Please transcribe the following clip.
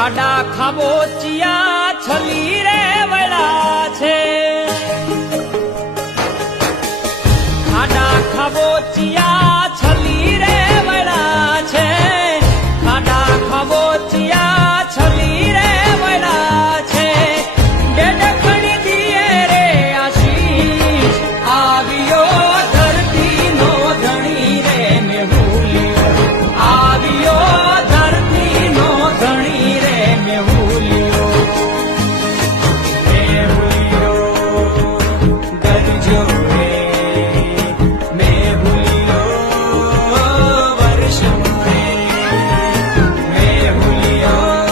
ખાડા ખાબોચિયા છલી રે.